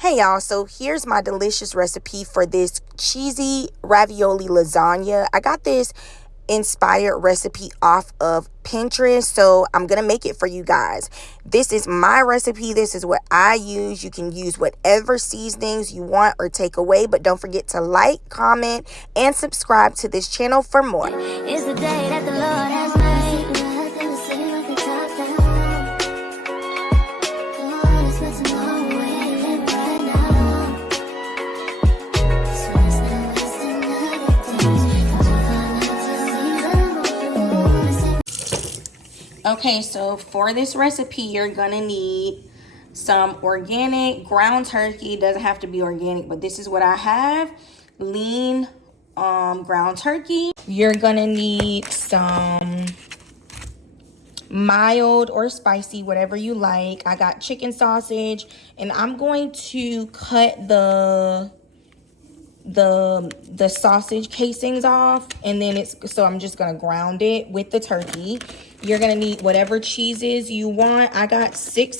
Hey y'all, so here's my delicious recipe for this cheesy ravioli lasagna. I got this inspired recipe off of Pinterest, so I'm gonna make it for you guys. This is my recipe. This is what I use. You can use whatever seasonings you want or take away, but don't forget to like, comment, and subscribe to this channel for more. It's the day that the Lord has made. Okay, so for this recipe, you're gonna need some organic ground turkey. It doesn't have to be organic, but this is what I have. Lean ground turkey. You're gonna need some mild or spicy, whatever you like. I got chicken sausage, and I'm going to cut the sausage casings off, and then I'm just gonna ground it with the turkey. You're gonna need whatever cheeses you want. I got six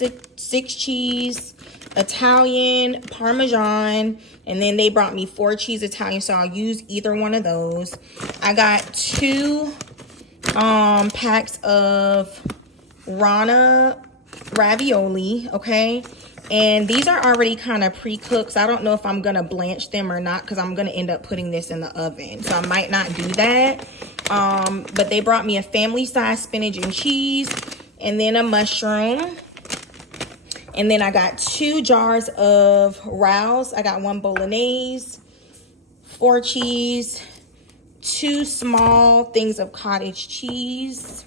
cheese, Italian, Parmesan, and then they brought me 4 cheese Italian, so I'll use either one of those. I got 2 packs of Rana ravioli, okay? And these are already kind of pre-cooked, so I don't know if I'm gonna blanch them or not, because I'm gonna end up putting this in the oven, so I might not do that. But they brought me a family size spinach and cheese, and then a mushroom, and then I got 2 jars of rouse. I got 1 bolognese, 4 cheese, 2 small things of cottage cheese.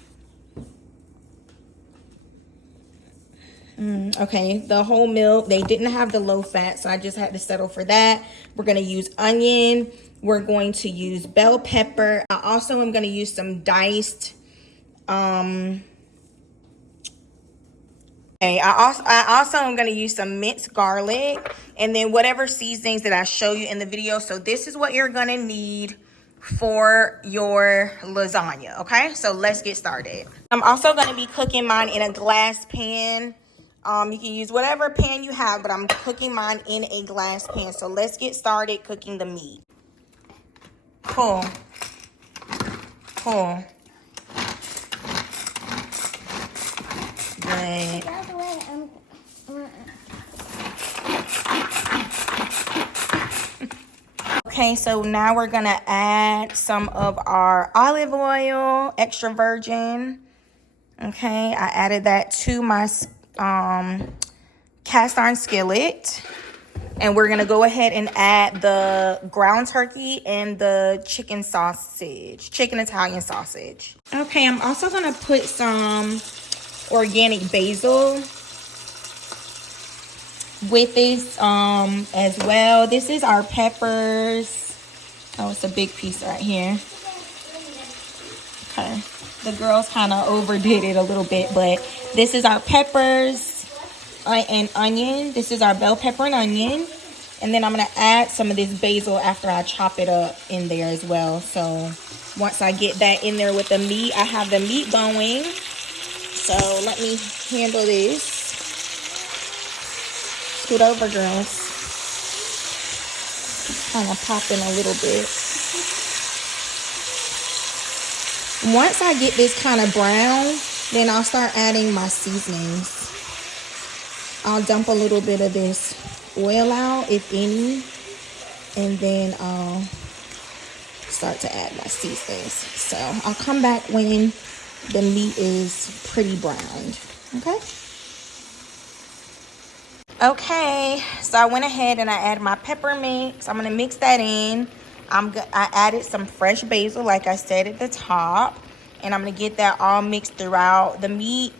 Okay, the whole milk. They didn't have the low fat, so I just had to settle for that. We're going to use onion. We're going to use bell pepper. I also am going to use some diced I also am going to use some minced garlic, and then whatever seasonings that I show you in the video. So this is what you're going to need for your lasagna, okay? So let's get started. I'm also going to be cooking mine in a glass pan. You can use whatever pan you have, but I'm cooking mine in a glass pan. So let's get started cooking the meat. Cool. Good. Okay, so now we're gonna add some of our olive oil, extra virgin. Okay, I added that to my cast iron skillet, and we're gonna go ahead and add the ground turkey and the chicken Italian sausage. Okay, I'm also gonna put some organic basil with this as well. This is our peppers. Oh, it's a big piece right here. Okay, the girls kind of overdid it a little bit, but this is our peppers and onion. This is our bell pepper and onion, and then I'm gonna add some of this basil after I chop it up in there as well. So once I get that in there with the meat, I have the meat going. So let me handle this. Scoot over, girls. Kind of popping a little bit. Once I get this kind of brown, then I'll start adding my seasonings. I'll dump a little bit of this oil out, if any, and then I'll start to add my seasonings. So I'll come back when the meat is pretty browned, okay? Okay, so I went ahead and I added my pepper mix. I'm gonna mix that in. I added some fresh basil, like I said at the top, and I'm gonna get that all mixed throughout. The meat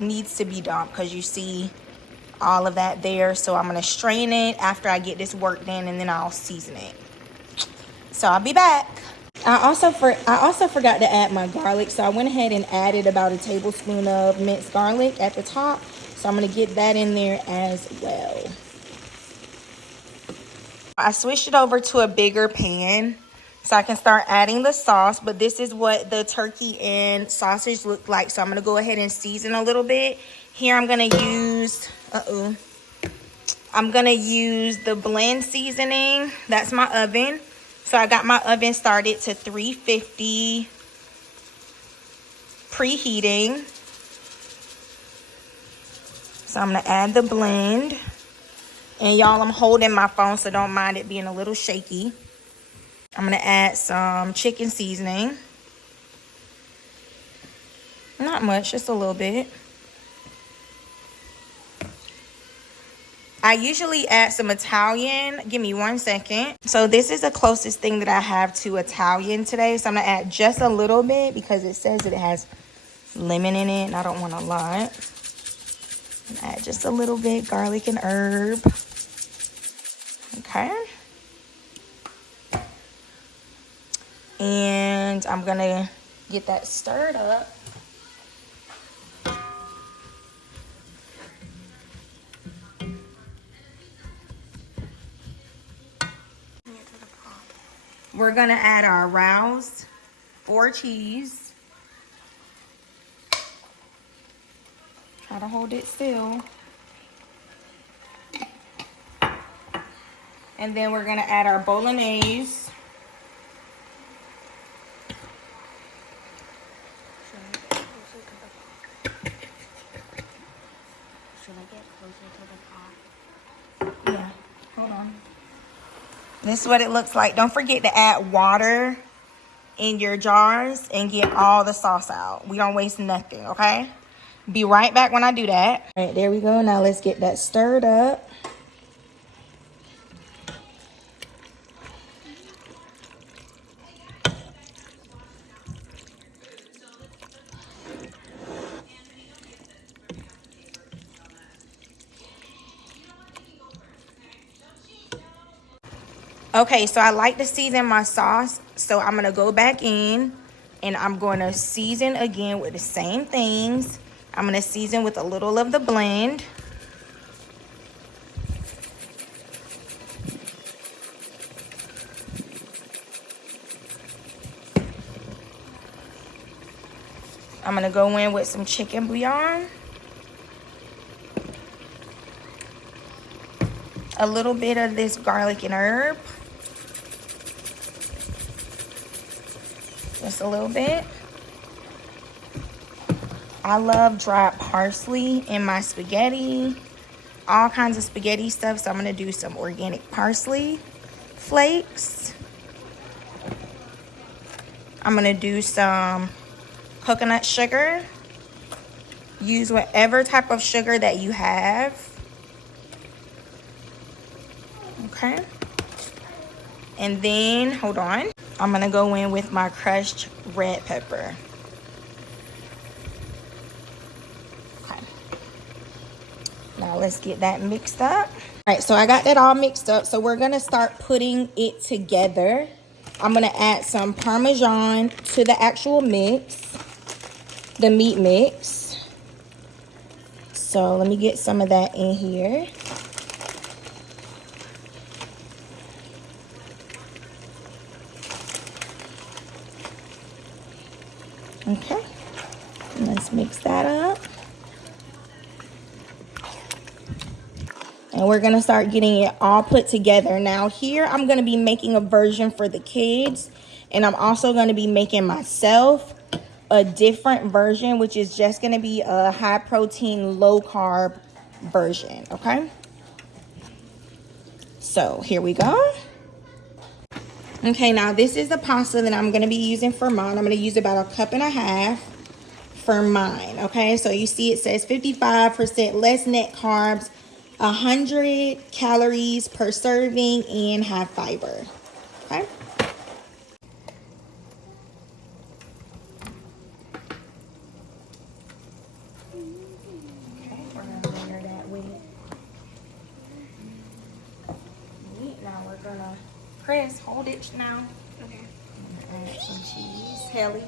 needs to be done because you see all of that there. So I'm gonna strain it after I get this worked in, and then I'll season it. So I'll be back. I also forgot to add my garlic, so I went ahead and added about a tablespoon of minced garlic at the top. So I'm gonna get that in there as well. I switched it over to a bigger pan so I can start adding the sauce, but this is what the turkey and sausage look like. So I'm gonna go ahead and season a little bit. Here I'm gonna use, I'm gonna use the blend seasoning. That's my oven. So I got my oven started to 350, preheating. So I'm gonna add the blend. And y'all, I'm holding my phone, so don't mind it being a little shaky. I'm gonna add some chicken seasoning. Not much, just a little bit. I usually add some Italian. Give me 1 second. So this is the closest thing that I have to Italian today. So I'm gonna add just a little bit because it says that it has lemon in it and I don't want a lot. Add just a little bit, garlic and herb. Okay. And I'm gonna get that stirred up. We're gonna add our roused 4 cheese. Try to hold it still. And then we're gonna add our bolognese. Should I get closer to the pot? Yeah, hold on. This is what it looks like. Don't forget to add water in your jars and get all the sauce out. We don't waste nothing, okay? Be right back when I do that. All right, there we go. Now let's get that stirred up. Okay, so I like to season my sauce. So I'm gonna go back in and I'm gonna season again with the same things. I'm gonna season with a little of the blend. I'm gonna go in with some chicken bouillon. A little bit of this garlic and herb. Just a little bit. I love dried parsley in my spaghetti. All kinds of spaghetti stuff. So I'm going to do some organic parsley flakes. I'm going to do some coconut sugar. Use whatever type of sugar that you have. Okay. And then, hold on. I'm going to go in with my crushed red pepper. Okay. Now let's get that mixed up. All right, so I got that all mixed up. So we're going to start putting it together. I'm going to add some Parmesan to the actual mix, the meat mix. So let me get some of that in here. Okay, let's mix that up. And we're gonna start getting it all put together. Now here, I'm gonna be making a version for the kids. And I'm also gonna be making myself a different version, which is just gonna be a high protein, low carb version, okay? So here we go. Okay, now this is the pasta that I'm gonna be using for mine. I'm gonna use about 1.5 cups for mine, okay? So you see it says 55% less net carbs, 100 calories per serving, and high fiber, okay? Okay, we're gonna layer that with meat. Now we're gonna press, hold it now. Okay. Add some cheese. Helly,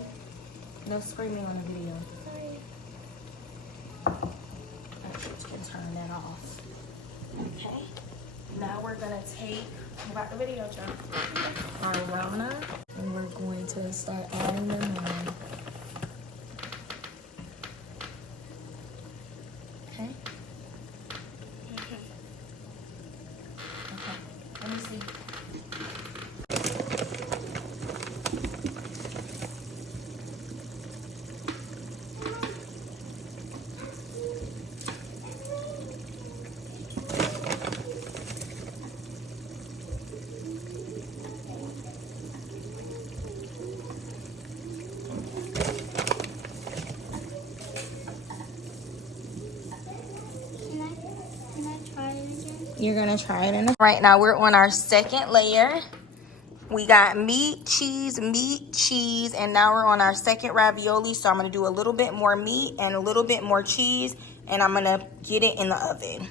no screaming on the video. Actually, can turn that off. Okay. Now we're gonna take about the video, Joe. Our rana, and we're going to start adding them in. Okay. You're gonna try it in the... Right now we're on our second layer. We got meat, cheese, and now we're on our second ravioli. So I'm gonna do a little bit more meat and a little bit more cheese, and I'm gonna get it in the oven.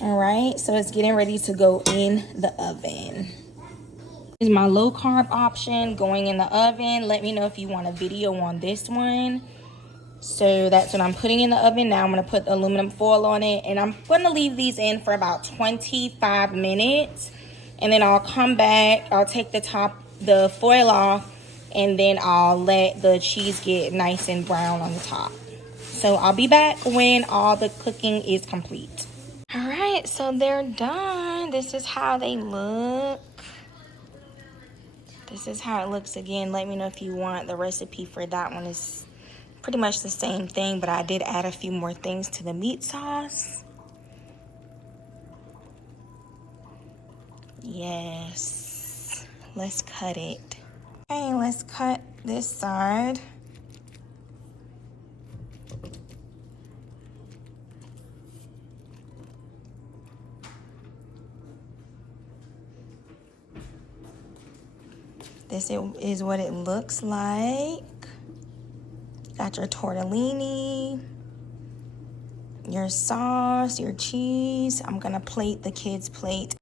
All right, so it's getting ready to go in the oven. This is my low carb option going in the oven. Let me know if you want a video on this one. So that's what I'm putting in the oven. Now I'm gonna put the aluminum foil on it, and I'm gonna leave these in for about 25 minutes. And then I'll come back, I'll take the foil off, and then I'll let the cheese get nice and brown on the top. So I'll be back when all the cooking is complete. All right, so they're done. This is how they look. This is how it looks again. Let me know if you want the recipe for that one. Is pretty much the same thing, but I did add a few more things to the meat sauce. Yes, let's cut it. Okay, let's cut this side. This is what it looks like. Got your tortellini, your sauce, your cheese. I'm gonna plate the kids' plate.